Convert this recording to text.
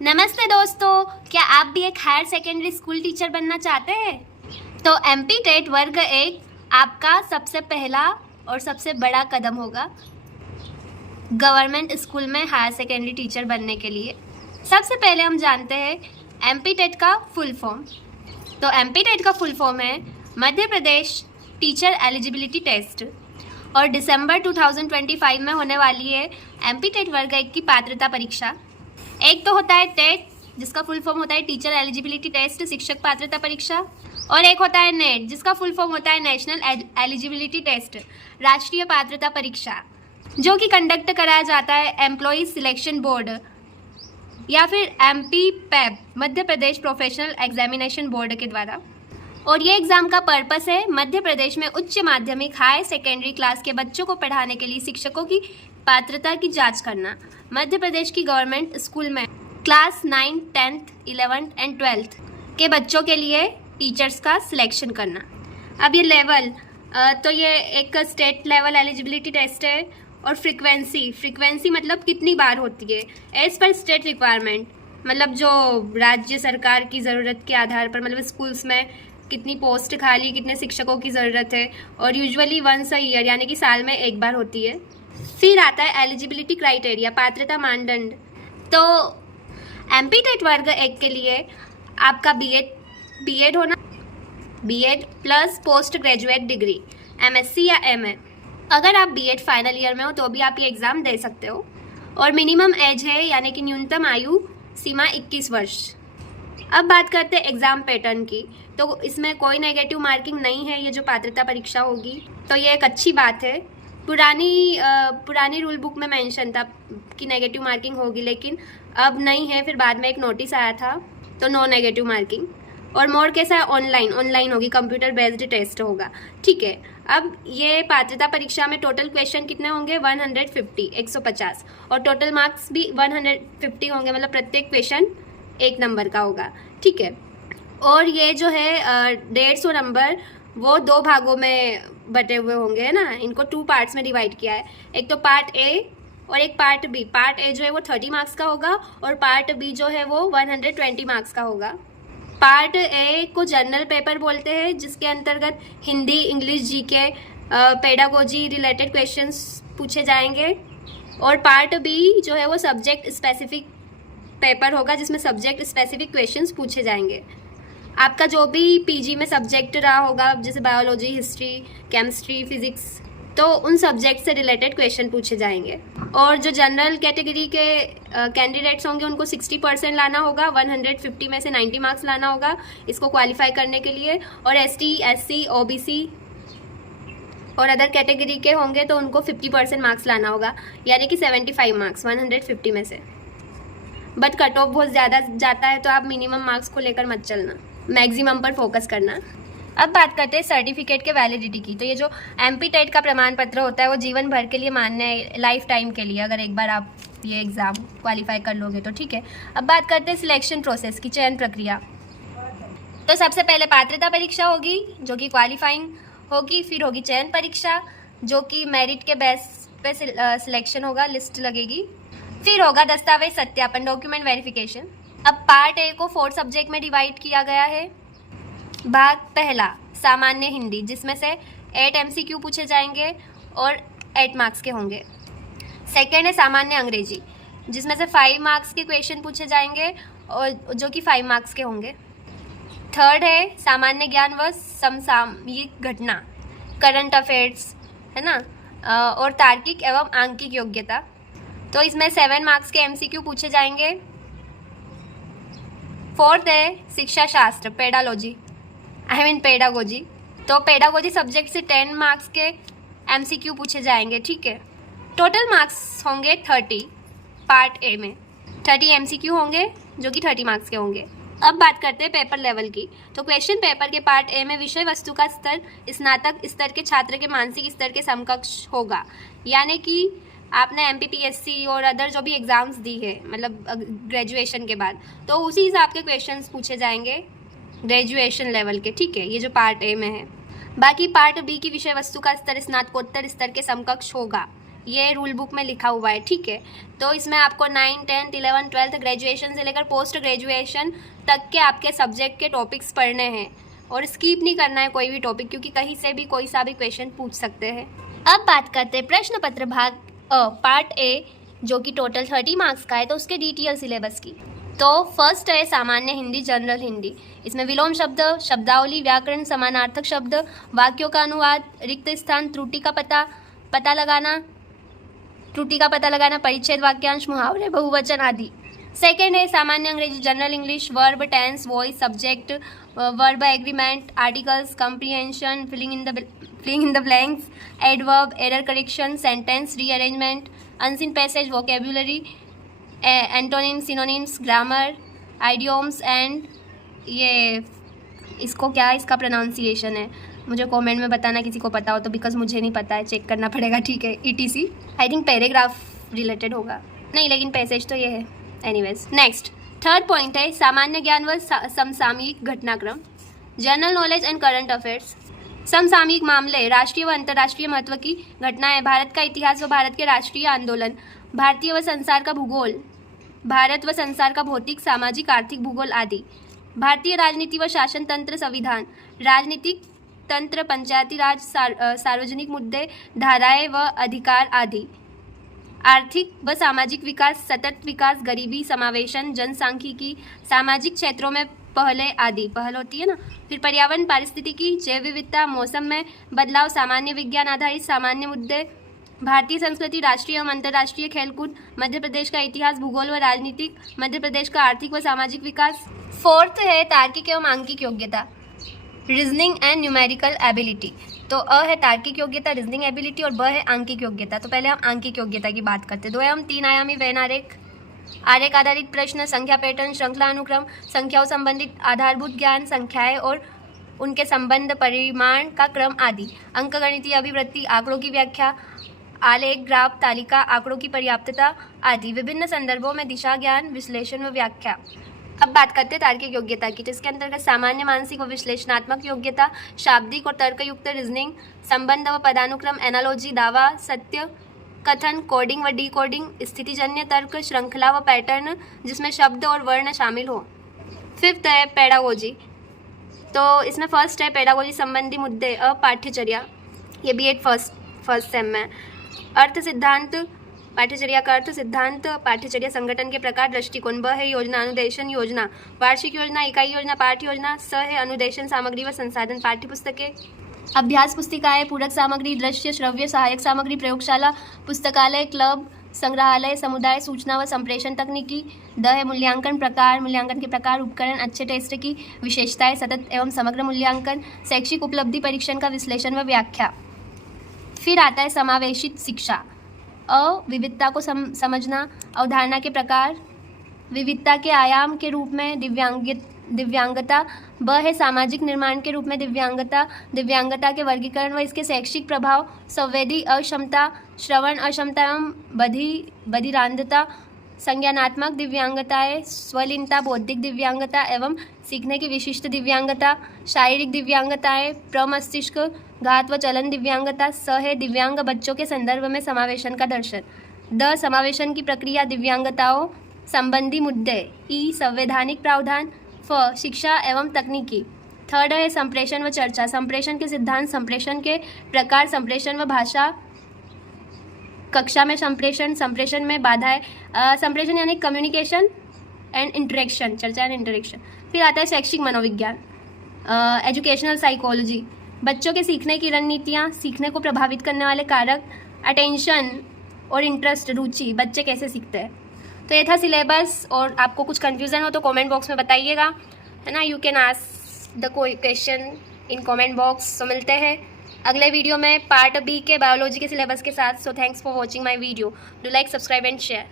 नमस्ते दोस्तों, क्या आप भी एक हायर सेकेंडरी स्कूल टीचर बनना चाहते हैं? तो एमपी टेट वर्ग 1 आपका सबसे पहला और सबसे बड़ा कदम होगा गवर्नमेंट स्कूल में हायर सेकेंडरी टीचर बनने के लिए। सबसे पहले हम जानते हैं एमपी टेट का फुल फॉर्म। तो एमपी टेट का फुल फॉर्म है Madhya Pradesh teacher eligibility test, और दिसंबर 2025 में होने वाली है एमपी टेट वर्ग 1 की पात्रता परीक्षा। एक तो होता है टेट, जिसका फुल फॉर्म होता है टीचर एलिजिबिलिटी टेस्ट, शिक्षक पात्रता परीक्षा, और एक होता है नेट, जिसका फुल फॉर्म होता है नेशनल एलिजिबिलिटी टेस्ट, राष्ट्रीय पात्रता परीक्षा, जो कि कंडक्ट कराया जाता है एम्प्लॉयज सिलेक्शन बोर्ड या फिर एमपी पैब, Madhya Pradesh professional examination board के द्वारा। और ये एग्ज़ाम का पर्पस है मध्य प्रदेश में उच्च माध्यमिक हायर सेकेंडरी क्लास के बच्चों को पढ़ाने के लिए शिक्षकों की पात्रता की जांच करना। मध्य प्रदेश की गवर्नमेंट स्कूल में class 9, 10th, 11th and 12th के बच्चों के लिए टीचर्स का सिलेक्शन करना। अब ये लेवल, तो ये एक स्टेट लेवल एलिजिबिलिटी टेस्ट है। और फ्रीक्वेंसी मतलब कितनी बार होती है एज पर स्टेट रिक्वायरमेंट, मतलब जो राज्य सरकार की ज़रूरत के आधार पर, मतलब स्कूल्स में कितनी पोस्ट खाली, कितने शिक्षकों की ज़रूरत है, और यूजुअली वंस अ ईयर यानी कि साल में एक बार होती है। फिर आता है एलिजिबिलिटी क्राइटेरिया, पात्रता मानदंड। तो एमपी टेट वर्ग 1 के लिए आपका बीएड होना, BEd plus post graduate degree, MSc या एमए। अगर आप बीएड फाइनल ईयर में हो तो भी आप ये एग्ज़ाम दे सकते हो। और मिनिमम एज है यानी कि न्यूनतम आयु सीमा 21 वर्ष। अब बात करते हैं एग्ज़ाम पैटर्न की। तो इसमें कोई नेगेटिव मार्किंग नहीं है, ये जो पात्रता परीक्षा होगी, तो ये एक अच्छी बात है। पुरानी रूल बुक में मेंशन था कि नेगेटिव मार्किंग होगी, लेकिन अब नहीं है। फिर बाद में एक नोटिस आया था, तो नो नेगेटिव मार्किंग। और मोड कैसा है? ऑनलाइन होगी, कंप्यूटर बेस्ड टेस्ट होगा, ठीक है। अब ये पात्रता परीक्षा में टोटल क्वेश्चन कितने होंगे? 150 और टोटल मार्क्स भी 150 होंगे, मतलब प्रत्येक क्वेश्चन 1 नंबर का होगा, ठीक है। और ये जो है 150 नंबर वो 2 भागों में बटे हुए होंगे, है ना। इनको 2 पार्ट्स में डिवाइड किया है, एक तो पार्ट ए और एक पार्ट बी। पार्ट ए जो है वो 30 मार्क्स का होगा और पार्ट बी जो है वो 120 मार्क्स का होगा। पार्ट ए को जनरल पेपर बोलते हैं, जिसके अंतर्गत Hindi, English, GK, pedagogy related questions पूछे जाएंगे। और पार्ट बी जो है वो सब्जेक्ट स्पेसिफिक पेपर होगा, जिसमें सब्जेक्ट स्पेसिफिक क्वेश्चंस पूछे जाएंगे। आपका जो भी पीजी में सब्जेक्ट रहा होगा, जैसे बायोलॉजी, हिस्ट्री, केमिस्ट्री, फिजिक्स, तो उन सब्जेक्ट से रिलेटेड क्वेश्चन पूछे जाएंगे। और जो जनरल कैटेगरी के कैंडिडेट्स होंगे उनको 60% लाना होगा, 150 में से 90 मार्क्स लाना होगा इसको क्वालिफाई करने के लिए। और एसटी, एससी, ओबीसी और अदर कैटेगरी के होंगे तो उनको 50% मार्क्स लाना होगा, यानी कि 75 मार्क्स 150 में से। बट कट ऑफ बहुत ज़्यादा जाता है, तो आप मिनिमम मार्क्स को लेकर मत चलना, मैक्सिमम पर फोकस करना। अब बात करते हैं सर्टिफिकेट के वैलिडिटी की। तो ये जो एमपी टेट का प्रमाण पत्र होता है वो जीवन भर के लिए मान्य है, लाइफ टाइम के लिए, अगर एक बार आप ये एग्ज़ाम क्वालिफाई कर लोगे तो, ठीक है। अब बात करते हैं सिलेक्शन प्रोसेस की, चयन प्रक्रिया। तो सबसे पहले पात्रता परीक्षा होगी जो कि क्वालिफाइंग होगी, फिर होगी चयन परीक्षा जो कि मेरिट के बेस पे सिलेक्शन होगा, लिस्ट लगेगी। फिर होगा दस्तावेज सत्यापन, डॉक्यूमेंट वेरिफिकेशन। अब पार्ट ए को 4 सब्जेक्ट में डिवाइड किया गया है। भाग पहला सामान्य हिंदी, जिसमें से 8 MCQ पूछे जाएंगे और 8 मार्क्स के होंगे। सेकेंड है सामान्य अंग्रेजी, जिसमें से 5 मार्क्स के क्वेश्चन पूछे जाएंगे और जो कि 5 मार्क्स के होंगे। थर्ड है सामान्य ज्ञान व समसामयिक घटना, करंट अफेयर्स, है ना, और तार्किक एवं आंकिक योग्यता, तो इसमें 7 मार्क्स के MCQ पूछे जाएंगे। फोर्थ है शिक्षा शास्त्र, पेडागोजी, तो पेडागोजी सब्जेक्ट से 10 मार्क्स के MCQ पूछे जाएंगे, ठीक है। टोटल मार्क्स होंगे 30 पार्ट ए में, 30 MCQ होंगे जो कि 30 मार्क्स के होंगे। अब बात करते हैं पेपर लेवल की। तो क्वेश्चन पेपर के पार्ट ए में विषय वस्तु का स्तर स्नातक स्तर के छात्र के मानसिक स्तर के समकक्ष होगा, यानी कि आपने MPPSC और अदर जो भी एग्ज़ाम्स दी है, मतलब ग्रेजुएशन के बाद, तो उसी हिसाब के क्वेश्चंस पूछे जाएंगे ग्रेजुएशन लेवल के, ठीक है। ये जो पार्ट ए में है। बाकी पार्ट बी की विषय वस्तु का स्तर स्नातकोत्तर स्तर के समकक्ष होगा, ये रूल बुक में लिखा हुआ है, ठीक है। तो इसमें आपको 9, 10, 11, 12 ग्रेजुएशन से लेकर पोस्ट ग्रेजुएशन तक के आपके सब्जेक्ट के टॉपिक्स पढ़ने हैं और स्किप नहीं करना है कोई भी टॉपिक, क्योंकि कहीं से भी कोई सा भी क्वेश्चन पूछ सकते हैं। अब बात करते हैं प्रश्न पत्र भाग पार्ट ए, जो कि टोटल 30 मार्क्स का है, तो उसके डिटेल सिलेबस की। तो फर्स्ट है सामान्य हिंदी, जनरल हिंदी। इसमें विलोम शब्द, शब्दावली, व्याकरण, समानार्थक शब्द, वाक्यों का अनुवाद, रिक्त स्थान, त्रुटि का पता लगाना, परिच्छेद, वाक्यांश, मुहावरे, बहुवचन आदि। सेकेंड है सामान्य अंग्रेजी, general English, verb, tense, voice, subject, verb agreement, articles, comprehension, filling in the blanks, adverb, error correction, sentence rearrangement, unseen passage, vocabulary, antonyms, synonyms, grammar, idioms and ये इसको क्या इसका प्रोनाउंसिएशन है, मुझे कमेंट में बताना किसी को पता हो तो, बिकॉज मुझे नहीं पता है, चेक करना पड़ेगा, ठीक है। ETC I think paragraph related होगा, नहीं लेकिन पैसेज तो ये है। एनीवेज, नेक्स्ट थर्ड पॉइंट है सामान्य ज्ञान व समसामयिक घटनाक्रम, general knowledge and current affairs. समसामयिक मामले, राष्ट्रीय व अंतर्राष्ट्रीय महत्व की घटनाएं, भारत का इतिहास व भारत के राष्ट्रीय आंदोलन, भारतीय व संसार का भूगोल, भारत व संसार का भौतिक, सामाजिक, आर्थिक भूगोल आदि, भारतीय राजनीति व शासन तंत्र, संविधान, राजनीतिक तंत्र, पंचायती राज, सार्वजनिक मुद्दे, धाराएं व अधिकार आदि, आर्थिक व सामाजिक विकास, सतत विकास, गरीबी, समावेशन, जनसांख्यिकी, सामाजिक क्षेत्रों में पहल होती है ना, फिर पर्यावरण, पारिस्थितिकी, जैव विविधता, मौसम में बदलाव, सामान्य विज्ञान आधारित सामान्य मुद्दे, भारतीय संस्कृति, राष्ट्रीय एवं अंतर्राष्ट्रीय खेलकूद, मध्य प्रदेश का इतिहास, भूगोल व राजनीतिक, मध्य प्रदेश का आर्थिक व सामाजिक विकास। फोर्थ है तार्किक एवं आंकिक योग्यता, रीजनिंग एंड न्यूमेरिकल एबिलिटी। तो अ है तार्किक योग्यता, रीजनिंग एबिलिटी, और ब है आंकिक योग्यता। तो पहले हम आंकिक योग्यता की बात करते हैं। 2 हम 3 आयामी वैन आरेख, आरेख आधारित प्रश्न, संख्या पैटर्न, श्रृंखला अनुक्रम, संख्याओं संबंधित आधारभूत ज्ञान, संख्याएं और उनके संबंध, परिमाण का क्रम आदि, अंकगणितीय अभिवृत्ति, आंकड़ों की व्याख्या, आलेख, ग्राफ, तालिका, आंकड़ों की पर्याप्तता आदि, विभिन्न संदर्भों में दिशा ज्ञान, विश्लेषण व व्याख्या। अब बात करते हैं तार्किक योग्यता की, जिसके अंतर्गत सामान्य, मानसिक व विश्लेषणात्मक योग्यता, शाब्दिक और तर्कयुक्त रीजनिंग, संबंध व पदानुक्रम, एनालॉजी, दावा, सत्य कथन, कोडिंग व डीकोडिंग, स्थितिजन्य तर्क, श्रृंखला व पैटर्न जिसमें शब्द और वर्ण शामिल हो। फिफ्थ है पेडागोजी। तो इसमें फर्स्ट है पेडागोजी संबंधी मुद्दे, पाठ्यचर्या, ये B.Ed फर्स्ट सेम में। अर्थ सिद्धांत, पाठ्यचर्या का अर्थ सिद्धांत, पाठ्यचर्या संगठन के प्रकार, दृष्टिकोण। ब है योजना, अनुदेशन योजना, वार्षिक योजना, इकाई योजना, पाठ्य योजना। स है अनुदेशन सामग्री व संसाधन, पाठ्य पुस्तकें, अभ्यास पुस्तिकाएं, पूरक सामग्री, दृश्य श्रव्य सहायक सामग्री, प्रयोगशाला, पुस्तकालय, क्लब, संग्रहालय, समुदाय, सूचना व संप्रेषण तकनीकी। द है मूल्यांकन प्रकार, मूल्यांकन के प्रकार, उपकरण, अच्छे टेस्ट की विशेषताएं, सतत एवं समग्र मूल्यांकन, शैक्षिक उपलब्धि परीक्षण का विश्लेषण व व्याख्या। फिर आता है समावेशित शिक्षा। अ विविधता को समझना, अवधारणा के प्रकार, विविधता के आयाम के रूप में दिव्यांगता। ब है सामाजिक निर्माण के रूप में दिव्यांगता, दिव्यांगता के वर्गीकरण व इसके शैक्षिक प्रभाव, संवेदी अक्षमता, श्रवण अक्षमता एवं बधिरांधता, संज्ञानात्मक दिव्यांगताएं, स्वलीनता, बौद्धिक दिव्यांगता एवं सीखने की विशिष्ट दिव्यांगता, शारीरिक दिव्यांगताएं, प्रमस्तिष्क घात व चलन दिव्यांगता। स है दिव्यांग बच्चों के संदर्भ में समावेशन का दर्शन। द समावेशन की प्रक्रिया, दिव्यांगताओं संबंधी मुद्दे। ई संवैधानिक प्रावधान। फ शिक्षा एवं तकनीकी। थर्ड है संप्रेषण व चर्चा, संप्रेषण के सिद्धांत, संप्रेषण के प्रकार, संप्रेषण व भाषा, कक्षा में संप्रेषण, संप्रेषण में बाधाएं, संप्रेषण यानी कम्युनिकेशन एंड इंटरेक्शन, चर्चा एंड इंटरेक्शन। फिर आता है शैक्षिक मनोविज्ञान, एजुकेशनल साइकोलॉजी, बच्चों के सीखने की रणनीतियाँ, सीखने को प्रभावित करने वाले कारक, अटेंशन और इंटरेस्ट, रुचि, बच्चे कैसे सीखते हैं। तो ये था सिलेबस, और आपको कुछ कन्फ्यूज़न हो तो कमेंट बॉक्स में बताइएगा, है ना। You can ask the question in comment box. तो मिलते हैं अगले वीडियो में पार्ट बी के बायोलॉजी के सिलेबस के साथ। So thanks for watching my video, do like, subscribe and share.